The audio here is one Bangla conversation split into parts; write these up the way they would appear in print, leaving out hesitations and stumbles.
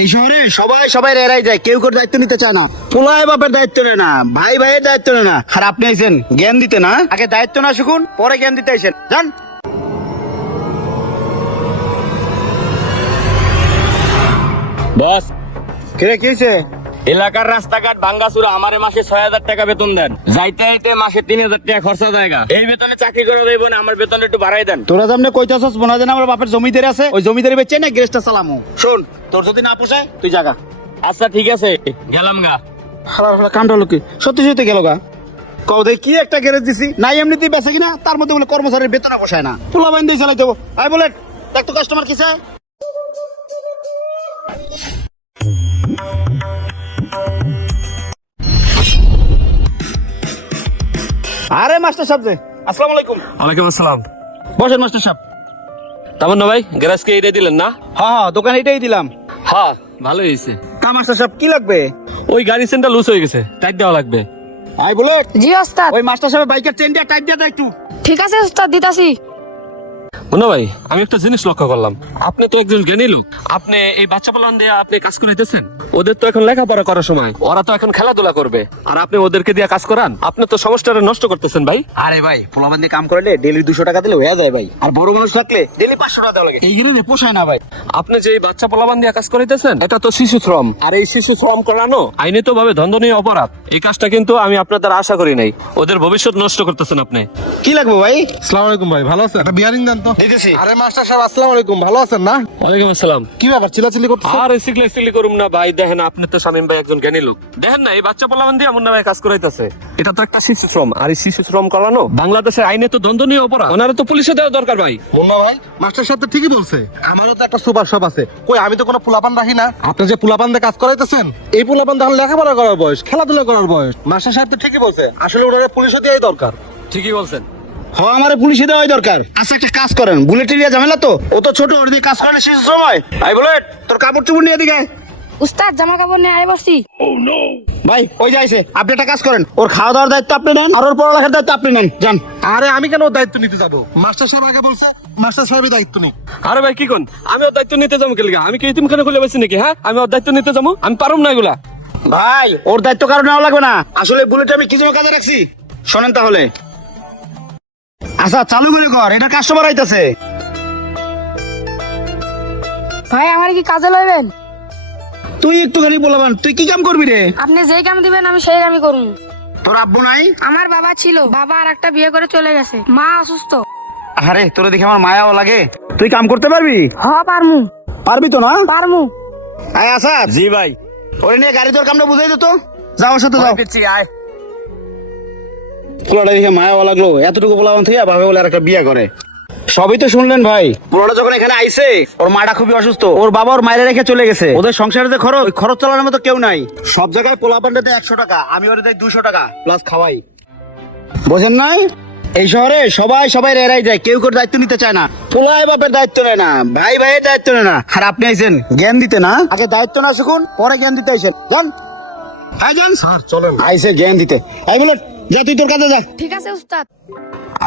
এই শহরে সবাই সবাই এড়াই যায়, কেউ করে দায়িত্ব নিতে চায় না। পোলায় বাপের দায়িত্ব নেয় না, ভাই ভাইয়ের দায়িত্ব নেয় না। আর আপনি আইছেন জ্ঞান দিতে না? আগে দায়িত্ব না শিখুন, পরে জ্ঞান দিতে আইছেন। জান বস, কে কি হয়েছে? এলাকার রাস্তাঘাট ভাঙ্গাচুরা আমারে মাসে ৬,০০০ টাকা বেতন দেন, যাইতে যাইতে মাসে ৩,০০০ টাকা খরচা জায়গা। এই বেতনে চাকরি করে দেব না, আমার বেতন একটু বাড়াই দেন। তোরা যেমন কইতাছস মনে হয় যেন আমার বাপের জমিদার আছে, ওই জমিদারি বেচে না গ্যাসটা চালামু। শোন, তোর যদি না পোষায় তুই জাগা। আচ্ছা ঠিক আছে, গেলাম গা। হালার হালা কামটা লোকে সত্যি সত্যি গেল গা। কও দে কি একটা গ্যারেজ দিছি, নাই এমনিতেই বেচে কিনা, তার মধ্যে বলে কর্মচারীর বেতন পোষায় না, পোলা বাইন দিয়ে চালাই দেবো। আই বলে দেখ তো কাস্টমার কি চায়। আরে মাস্টার সাহেব যে, আসসালামু আলাইকুম। ওয়ালাইকুম আসসালাম। বসেন মাস্টার সাহেব। তামান্না ভাই, গ্যারাজকে এটা দিলেন না? হ্যাঁ হ্যাঁ, দোকান এটাই দিলাম। হ্যাঁ, ভালো হয়েছে। তা মাস্টার সাহেব কি লাগবে? ওই গাড়ি চেনটা লুজ হয়ে গেছে, টাইট দেওয়া লাগবে। আই বলে জি ওস্তাদ। ওই মাস্টার সাহেব বাইকের চেন দিয়ে টাইট দিয়ে দে একটু। ঠিক আছে ওস্তাদ, দিতাছি। মুন্না ভাই, আমি একটা জিনিস লক্ষ্য করলাম, আপনি তো একজন জ্ঞানী লোক, আপনি এই বাচ্চা পোলান দিয়ে আপনি কাজ করাইতেছেন। ওদের তো এখন লেখাপড়া করার সময়, ওরা তো এখন খেলাধুলা করবে, আর আপনি ওদেরকে দিয়ে কাজ করান। আপনি তো সমাজটারে নষ্ট করতেছেন ভাই। আরে ভাই, পোলাবান দিয়ে কাম করলে ডেলি 200 টাকা দিলে হয়ে যায় ভাই, আর বড় মানুষ থাকলে ডেলি 500 টাকা দেওয়া লাগে। এই গেলে পোষায় না ভাই। আপনি যে এই বাচ্চা পোলাবান দিয়ে কাজ করাইতেছেন, এটা তো শিশু শ্রম, আর এই শিশু শ্রম করানো আইনত ভাবে দণ্ডনীয় অপরাধ। এই কাজটা কিন্তু আমি আপনার দ্বারা আশা করি নাই। ওদের ভবিষ্যৎ নষ্ট করতেছেন আপনি। কি লাগবে ভাই? আসসালামু আলাইকুম ভাই, ভালো আছেন? একটা বিয়ারিং দেন তো। দিতেছি। আরে মাস্টার সাহেব, আসসালামু আলাইকুম, ভালো আছেন না? ওয়ালাইকুম আসসালাম। কি ব্যাপার চিল্লাচিল্লি করতেছেন? আর সিগলি করুম না ভাই, দেখেন আপনি তো শামীম ভাই একজন জ্ঞানী লোক, দেখেন না এই বাচ্চা পোলাবান দিয়ে মুন্না ভাই কাজ করাইতেছে। এটা তো একটা শিশু শ্রম, আর এই শিশু শ্রম করানো বাংলাদেশের আইনে তো দণ্ডনীয় অপরাধ। ওনারা তো পুলিশে দেওয়া দরকার ভাই। মুন্না ভাই, মাস্টার সাহেব তো ঠিকই বলছে, আমারও তো একটা সুপার শপ আছে। কই, আমি তো কোনো পোলাপান রাখি না। আপনি যে পোলাপান দিয়ে কাজ করাইতেছেন, এই পোলাপান তখন লেখাপড়া করার বয়স, খেলাধুলা করার বয়স। মাস্টার সাহেব তো ঠিকই বলছে, আসলে ওনারা পুলিশে দেওয়াই দরকার। ঠিকই বলছেন। হ্যাঁ, আমার পুলিশে দেওয়াই দরকার। আচ্ছা একটা কাজ করেন, বুলেট এরিয়া ঝামেলা তো, ও তো ছোট, ওর দিয়ে কাজ করেন শিশু সময়। আই বুলেট, তোর কাপড় চুপড় নিয়ে দিকে। উস্তাদ, জামা কাপড় নিয়ে আয় বসছি। ভাই ওই যাইছে, আপনি একটা কাজ করেন, ওর খাওয়া দাওয়ার দায়িত্ব আপনি নেন, আর ওর পড়ালেখার দায়িত্ব আপনি নেন। যান। আরে আমি কেন ওর দায়িত্ব নিতে যাবো? মাস্টার সাহেব আগে বলছে, মাস্টার সাহেবই দায়িত্ব নেই। আরে ভাই কি কোন, আমি ওর দায়িত্ব নিতে যাবো কেলিগা? আমি কি এতিমখানা খুলে বসছি নাকি? হ্যাঁ, আমি ওর দায়িত্ব নিতে যাবো? আমি পারুম না এগুলা। ভাই ওর দায়িত্ব কারো নেওয়া লাগবে না, আসলে বুলেট আমি কি জন্য কাজে রাখছি শোনেন তাহলে। আচ্ছা চালু করে কর, এটা কাস্টমার আইতাছে। ভাই, আমার কি কাজে লইবেন? তুই একটুখানি বলবান, তুই কি কাম করবি রে? আপনি যেই কাম দিবেন আমি সেই কামই করুন। তোর আব্বু নাই? আমার বাবা ছিল, বাবা আর একটা বিয়ে করে চলে গেছে, মা অসুস্থ। আরে তোরে দেখে আমার মায়াও লাগে। তুই কাম করতে পারবি? পারমু। পারবি তো না? পারমু। আয় আসাদ। জি ভাই। ওরে নিয়ে গাড়ি তোর কামটা বুঝাই দিত। যাও ওর সাথে যাও। পিচ্ছি আয়। পোলাটা দেখে মায়াও লাগলো, এতটুকু বলাবান থেকে ভাবে বলে আর একটা বিয়ে করে। সবই তো শুনলেন ভাই, পোলাটা যখন এখানে আইছে ওর মাটা খুবই অসুস্থ, ওর বাবা ওর মায়ের রেখে চলে গেছে। ওদের সংসারে যে খরচ, ওই খরচ চালানোর মতো কেউ নাই। সব জায়গায় পোলা পান্ডা দেয় 100 টাকা, আমি ওরে দেয় 200 টাকা প্লাস খাওয়াই। বোঝেন নাই? এই শহরে সবাই সবাই এড়াই যায়, কেউ করে দায়িত্ব নিতে চায় না। পোলায় বাপের দায়িত্ব নেয় না, ভাই ভাইয়ের দায়িত্ব নেয় না। আর আপনি আইছেন জ্ঞান দিতে না? আগে দায়িত্ব না শিখুন, পরে জ্ঞান দিতে আইছেন। যান। হ্যাঁ যান স্যার চলেন। আইসে জ্ঞান দিতে। এই বলে যা, তুই তোর কাজে যা। ঠিক আছে উস্তাদ।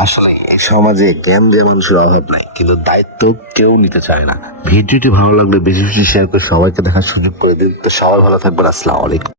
আসলে এই সমাজে জ্ঞান দিয়ে মানুষের অভাব নাই, কিন্তু দায়িত্ব কেউ নিতে চায় না। ভিডিওটি ভালো লাগলে বেশি বেশি শেয়ার করে সবাইকে দেখার সুযোগ করে দিন। তো সবাই ভালো থাকবেন। আসসালামু আলাইকুম।